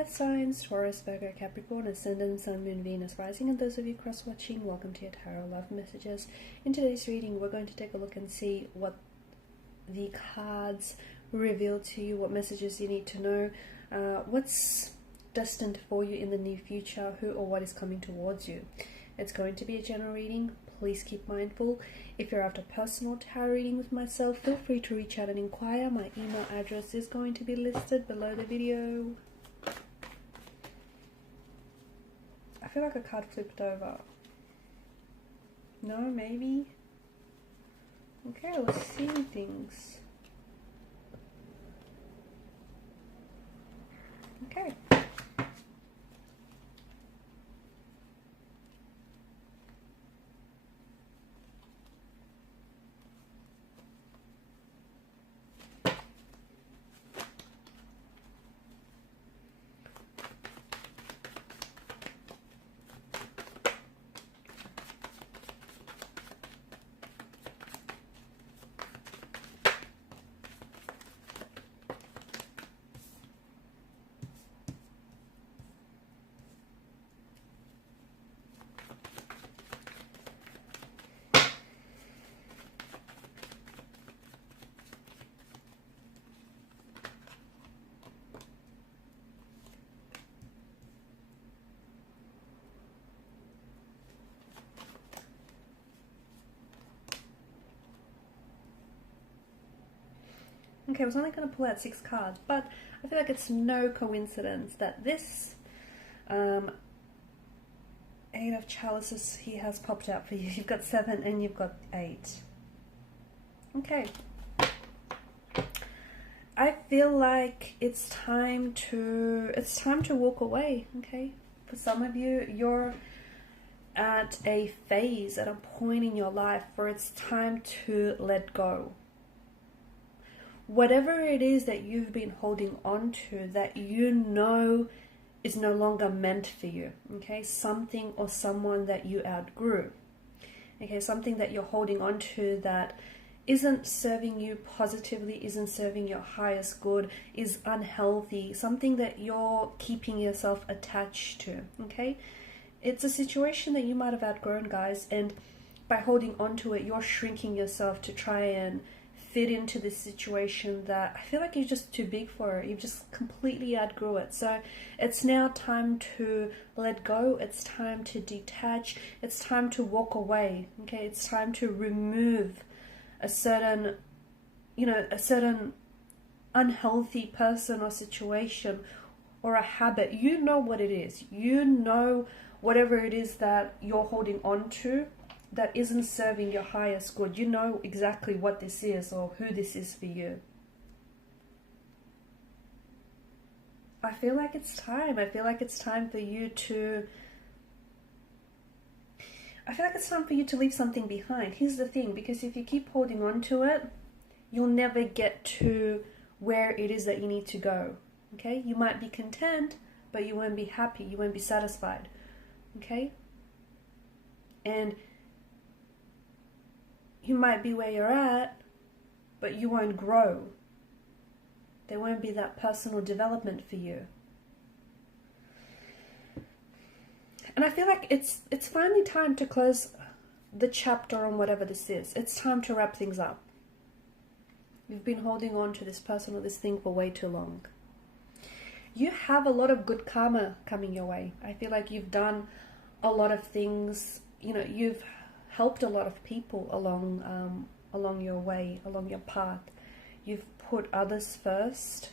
fire signs, Taurus, Virgo, Capricorn, Ascendant, Sun, Moon, Venus, Rising, and those of you cross-watching, welcome to your Tarot Love Messages. In today's reading, we're going to take a look and see what the cards reveal to you, what messages you need to know, what's destined for you in the near future, who or what is coming towards you. It's going to be a general reading. Please keep mindful. If you're after personal tarot reading with myself, feel free to reach out and inquire. My email address is going to be listed below the video. I feel like a card flipped over. No, maybe? Okay, we're seeing things. Okay. Okay, I was only going to pull out 6 cards, but I feel like it's no coincidence that this 8 of chalices here has popped out for you. You've got 7 and you've got 8. Okay. I feel like it's time to walk away, okay? For some of you, you're at a phase, at a point in your life where it's time to let go. Whatever it is that you've been holding on to that you know is no longer meant for you, okay? Something or someone that you outgrew, okay? Something that you're holding on to that isn't serving you positively, isn't serving your highest good, is unhealthy, something that you're keeping yourself attached to, okay? It's a situation that you might have outgrown, guys, and by holding on to it, you're shrinking yourself to try and fit into this situation that I feel like you're just too big for it. You've just completely outgrew it. So it's now time to let go. It's time to detach. It's time to walk away. Okay, it's time to remove a certain, a certain unhealthy person or situation or a habit. You know what it is. You know whatever it is that you're holding on to that isn't serving your highest good. You know exactly what this is or who this is for you. I feel like it's time. I feel like it's time for you to leave something behind. Here's the thing, because if you keep holding on to it, you'll never get to where it is that you need to go. Okay? You might be content, but you won't be happy. You won't be satisfied. Okay? And you might be where you're at, but you won't grow. There won't be that personal development for you. And I feel like it's finally time to close the chapter on whatever this is. It's time to wrap things up. You've been holding on to this person or this thing for way too long. You have a lot of good karma coming your way. I feel like you've done a lot of things, you've helped a lot of people along your way, along your path. You've put others first.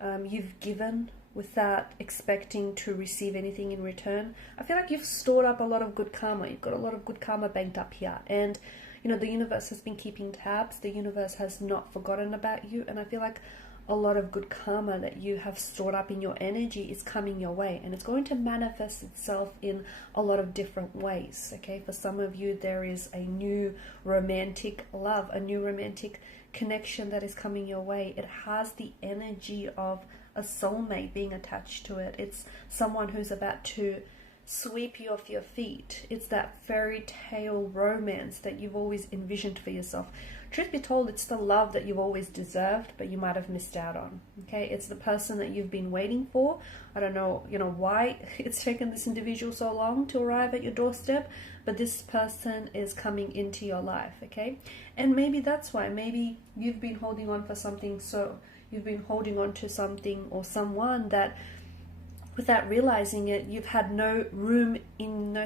You've given without expecting to receive anything in return. I feel like you've stored up a lot of good karma. You've got a lot of good karma banked up here. And, the universe has been keeping tabs. The universe has not forgotten about you. And I feel like a lot of good karma that you have stored up in your energy is coming your way, and it's going to manifest itself in a lot of different ways. Okay, for some of you there is a new romantic love, a new romantic connection that is coming your way. It has the energy of a soulmate being attached to it. It's someone who's about to sweep you off your feet. It's that fairy tale romance that you've always envisioned for yourself. Truth be told, it's the love that you've always deserved, but you might have missed out on. Okay, it's the person that you've been waiting for. I don't know, why it's taken this individual so long to arrive at your doorstep, but this person is coming into your life. Okay, and maybe that's why. Maybe you've been holding on for something, so you've been holding on to something or someone that, without realizing it, you've had no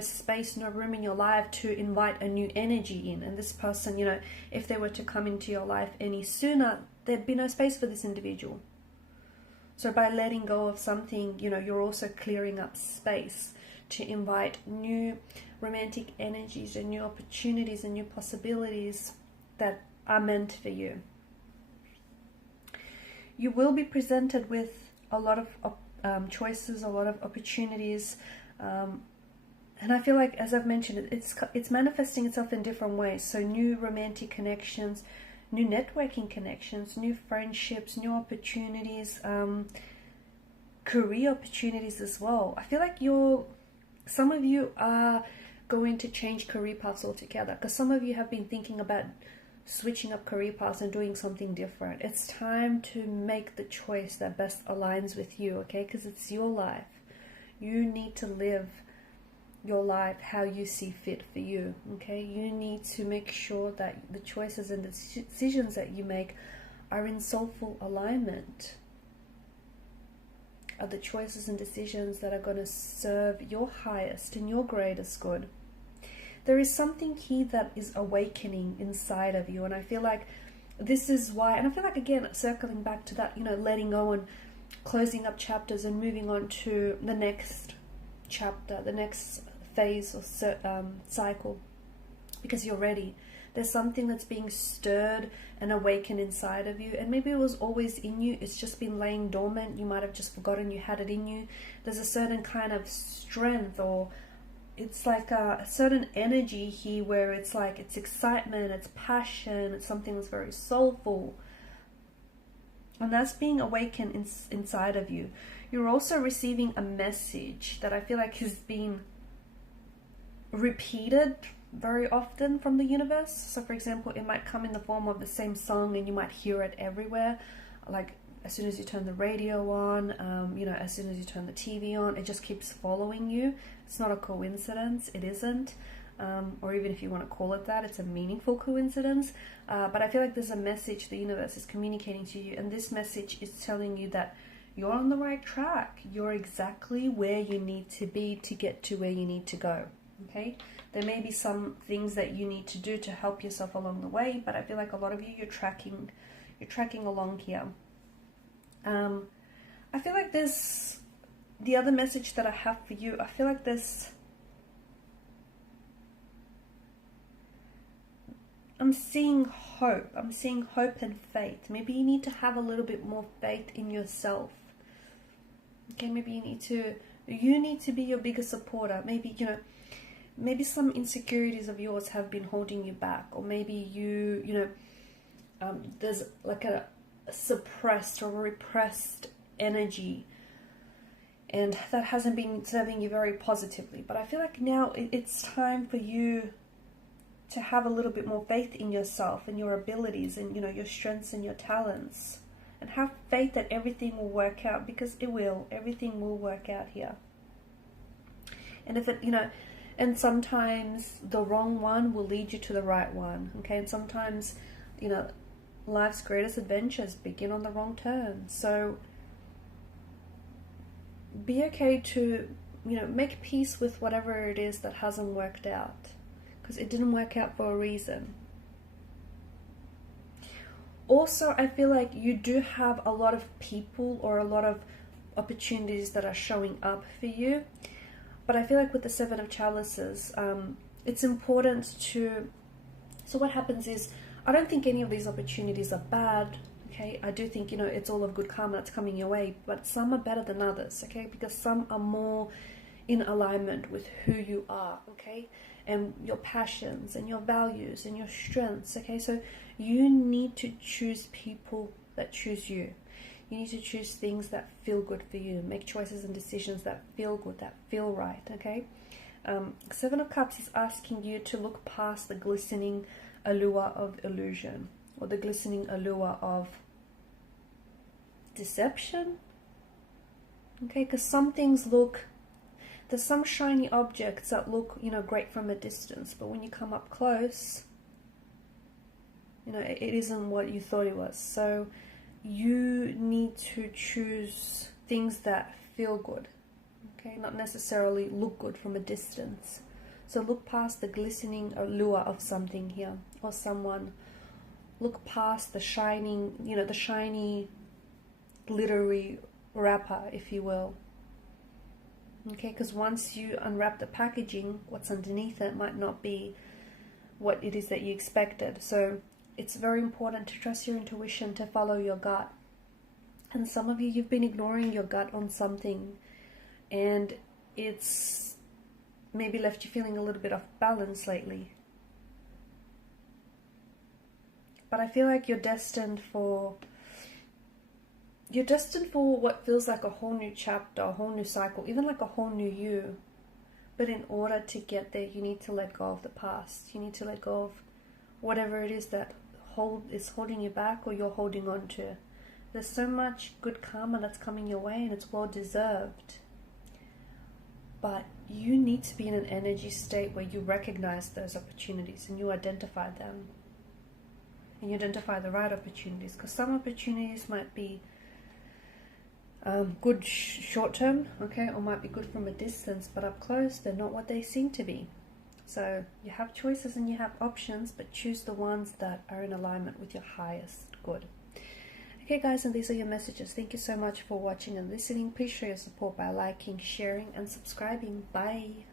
space, no room in your life to invite a new energy in. And this person, if they were to come into your life any sooner, there'd be no space for this individual. So by letting go of something, you're also clearing up space to invite new romantic energies and new opportunities and new possibilities that are meant for you. You will be presented with a lot of choices, a lot of opportunities, and I feel like, as I've mentioned, it's manifesting itself in different ways. So new romantic connections, new networking connections, new friendships, new opportunities, career opportunities as well. I feel like some of you are going to change career paths altogether, because some of you have been thinking about switching up career paths and doing something different. It's time to make the choice that best aligns with you, okay? Because it's your life. You need to live your life how you see fit for you, okay? You need to make sure that the choices and the decisions that you make are in soulful alignment, are the choices and decisions that are going to serve your highest and your greatest good. There is something here that is awakening inside of you, and I feel like this is why, and I feel like, again, circling back to that, letting go and closing up chapters and moving on to the next chapter, the next phase or cycle, because you're ready. There's something that's being stirred and awakened inside of you, and maybe it was always in you, it's just been laying dormant. You might have just forgotten you had it in you. There's a certain kind of strength, or it's like a certain energy here where it's like, it's excitement, it's passion, it's something that's very soulful, and that's being awakened inside of you. You're also receiving a message that I feel like has been repeated very often from the universe. So for example, it might come in the form of the same song, and you might hear it everywhere, like as soon as you turn the radio on, as soon as you turn the TV on, it just keeps following you. It's not a coincidence, it isn't, or even if you want to call it that, it's a meaningful coincidence, but I feel like there's a message the universe is communicating to you, and this message is telling you that you're on the right track. You're exactly where you need to be to get to where you need to go, okay? There may be some things that you need to do to help yourself along the way, but I feel like a lot of you, you're tracking along here. I feel like the other message that I have for you, I feel like I'm seeing hope. I'm seeing hope and faith. Maybe you need to have a little bit more faith in yourself. Okay, maybe you need to be your biggest supporter. Maybe, maybe some insecurities of yours have been holding you back, or maybe there's like a suppressed or repressed energy, and that hasn't been serving you very positively. But I feel like now it's time for you to have a little bit more faith in yourself and your abilities and your strengths and your talents, and have faith that everything will work out, because it will. Everything will work out here. And if it, and sometimes the wrong one will lead you to the right one, okay? And sometimes, life's greatest adventures begin on the wrong turn. So be okay to, make peace with whatever it is that hasn't worked out, because it didn't work out for a reason. Also, I feel like you do have a lot of people or a lot of opportunities that are showing up for you. But I feel like with the Seven of Chalices, it's important to... So what happens is, I don't think any of these opportunities are bad, okay? I do think, it's all of good karma that's coming your way, but some are better than others, okay? Because some are more in alignment with who you are, okay? And your passions and your values and your strengths, okay? So you need to choose people that choose you. You need to choose things that feel good for you. Make choices and decisions that feel good, that feel right, okay? Seven of Cups is asking you to look past the glistening allure of illusion, or the glistening allure of deception, okay? Because some things look, there's some shiny objects that look, you know, great from a distance, but when you come up close, you know, it isn't what you thought it was. So you need to choose things that feel good, okay? Not necessarily look good from a distance. So look past the glistening allure of something here, or someone. Look past the shining, you know, the shiny, glittery wrapper, if you will. Okay, because once you unwrap the packaging, what's underneath it might not be what it is that you expected. So it's very important to trust your intuition, to follow your gut. And some of you, you've been ignoring your gut on something, and it's maybe left you feeling a little bit off balance lately. But I feel like you're destined for what feels like a whole new chapter, a whole new cycle, even like a whole new you. But in order to get there, you need to let go of the past. You need to let go of whatever it is that is holding you back, or you're holding on to. There's so much good karma that's coming your way, and it's well deserved. But you need to be in an energy state where you recognize those opportunities and you identify them. And you identify the right opportunities, because some opportunities might be good short term, okay, or might be good from a distance, but up close they're not what they seem to be. So you have choices and you have options, but choose the ones that are in alignment with your highest good. Okay guys, and these are your messages. Thank you so much for watching and listening. Please show your support by liking, sharing and subscribing. Bye.